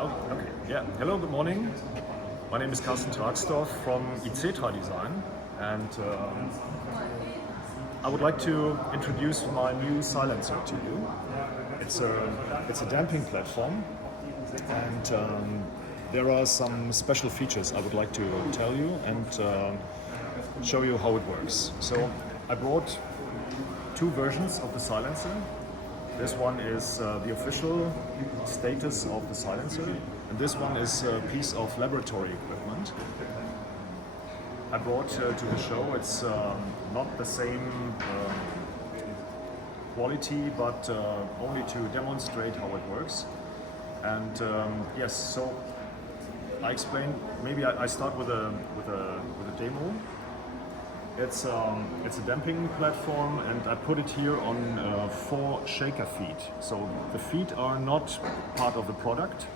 Oh, okay. Yeah. Hello, good morning. My name is Carsten Tragsdorf from ICETRA Design, and I would like to introduce my new silencer to you. It's a damping platform, and there are some special features I would like to tell you and show you how it works. So I brought two versions of the silencer. This one is the official status of the silencer, and this one is a piece of laboratory equipment I brought to the show. It's not the same quality, but only to demonstrate how it works. And yes, so I explain. Maybe I start with a demo. It's a damping platform, and I put it here on 4 shaker feet. So the feet are not part of the product;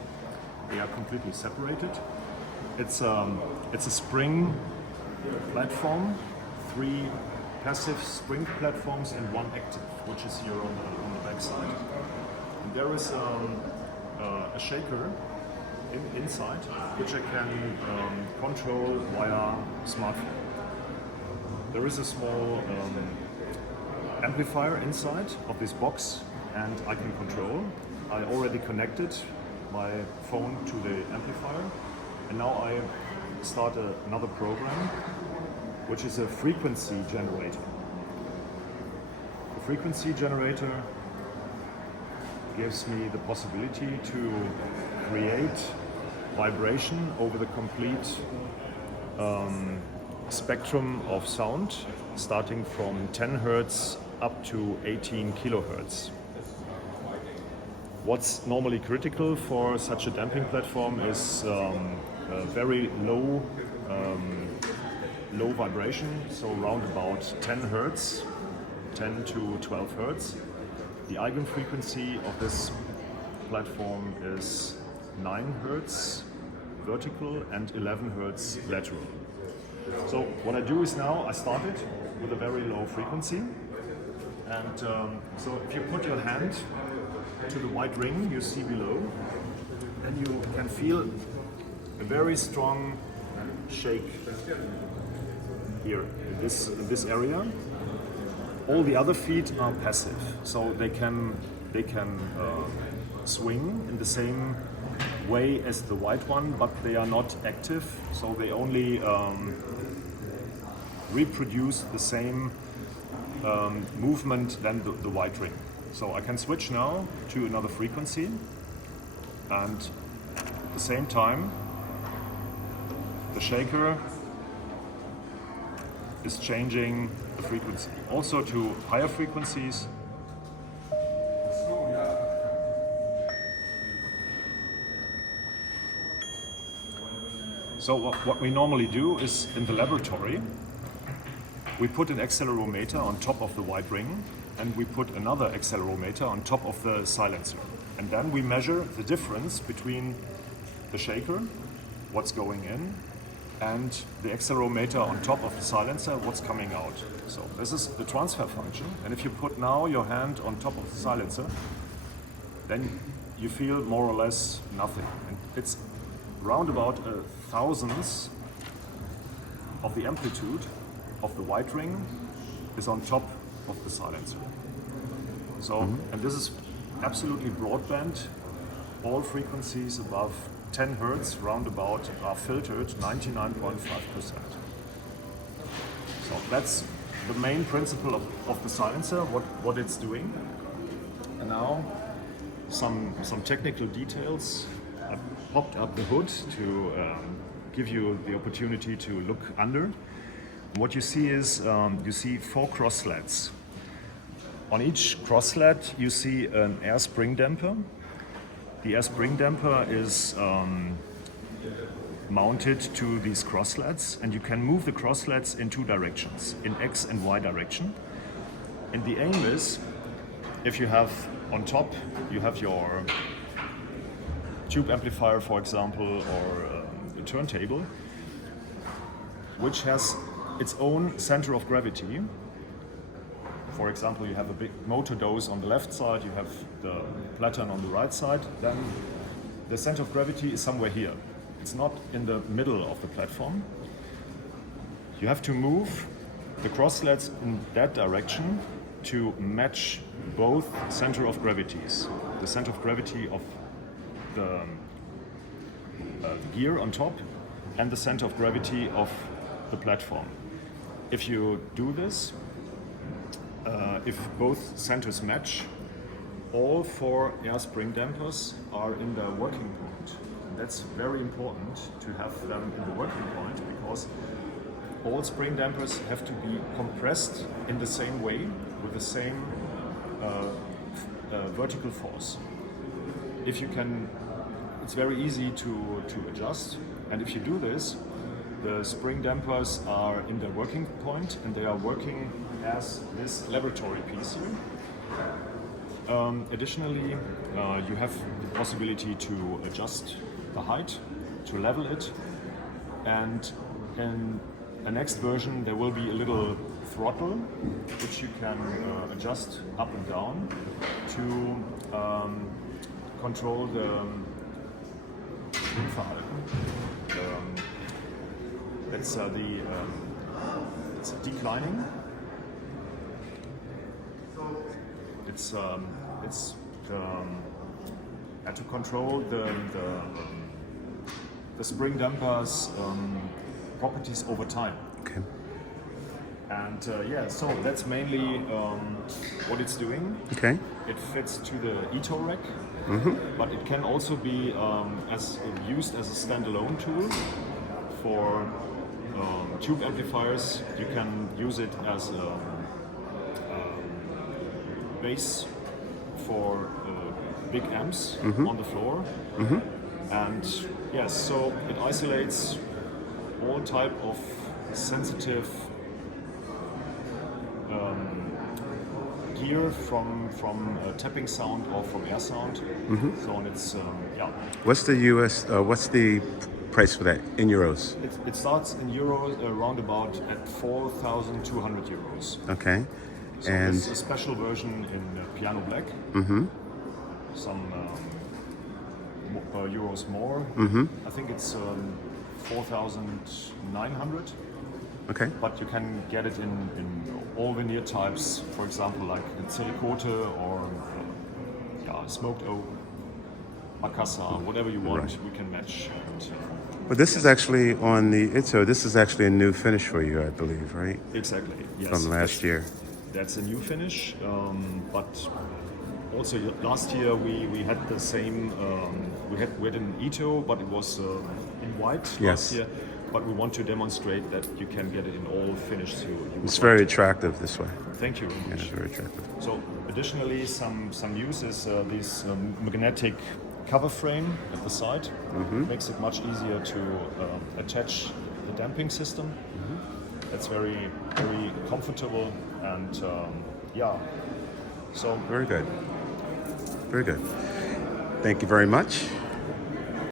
they are completely separated. It's a spring platform, 3 passive spring platforms and 1 active, which is here on the back side. And there is a shaker inside, which I can control via smartphone. There is a small amplifier inside of this box, and I can control. I already connected my phone to the amplifier, and now I start another program, which is a frequency generator. The frequency generator gives me the possibility to create vibration over the complete spectrum of sound, starting from 10 Hertz up to 18 kilohertz. What's normally critical for such a damping platform is a very low vibration, so around about 10 Hertz, 10 to 12 Hertz. The eigenfrequency of this platform is 9 Hertz vertical and 11 Hertz lateral. So what I do is now I start it with a very low frequency, and so if you put your hand to the white ring you see below, then you can feel a very strong shake here in this area. All the other feet are passive, so they can swing in the same way as the white one, but they are not active, so they only reproduce the same movement than the white ring. So I can switch now to another frequency, and at the same time the shaker is changing the frequency also to higher frequencies. So what we normally do is, in the laboratory, we put an accelerometer on top of the white ring, and we put another accelerometer on top of the silencer. And then we measure the difference between the shaker, what's going in, and the accelerometer on top of the silencer, what's coming out. So this is the transfer function. And if you put now your hand on top of the silencer, then you feel more or less nothing. And it's round about a thousandth of the amplitude of the white ring is on top of the silencer. So, and this is absolutely broadband. All frequencies above 10 Hertz roundabout are filtered 99.5%. So that's the main principle of the silencer, what it's doing. And now some technical details. I popped up the hood to give you the opportunity to look under. What you see is you see 4 cross slats. On each cross slat you see an air spring damper. The air spring damper is mounted to these cross slats, and you can move the cross slats in 2 directions, in X and Y direction. And the aim is, if you have on top, you have your tube amplifier, for example, or a turntable, which has its own center of gravity. For example, you have a big motor dose on the left side, you have the platen on the right side, then the center of gravity is somewhere here. It's not in the middle of the platform. You have to move the cross sleds in that direction to match both center of gravities. The center of gravity of the gear on top and the center of gravity of the platform. If you do this, if both centers match, all 4 air spring dampers are in their working point. And that's very important to have them in the working point, because all spring dampers have to be compressed in the same way with the same vertical force. If you can, it's very easy to adjust, and if you do this, the spring dampers are in their working point and they are working as this laboratory piece here. Additionally, you have the possibility to adjust the height, to level it, and in the next version there will be a little throttle which you can adjust up and down to control the Schwingverhalten. It's declining. It's to control the spring dampers properties over time. Okay. And so that's mainly what it's doing. Okay. It fits to the Ito rack, but it can also be used as a standalone tool for tube amplifiers. You can use it as a base for big amps on the floor. And yes, so it isolates all type of sensitive gear from tapping sound or from air sound. So and it's What's the price for that in euros? It starts in euros around about at 4,200 euros. Okay. So And there's a special version in piano black. Some euros more. I think it's 4,900. okay. But you can get it in all veneer types, for example, like in silicote or smoked oak, Macassar, whatever you want, Right. we can match. And, But this is actually on the Itzo. This is actually a new finish for you, I believe, right? exactly, yes. From last year. That's a new finish, but also last year we had the same. We had an Ito, but it was in white Yes. last year. But we want to demonstrate that you can get it in all finishes you would It's want very to. attractive this way. Thank you very Yeah, much. it's very attractive. So additionally, some use is this magnetic cover frame at the side. Makes it much easier to attach the damping system. That's very comfortable and so Very good. Very good. Thank you very much.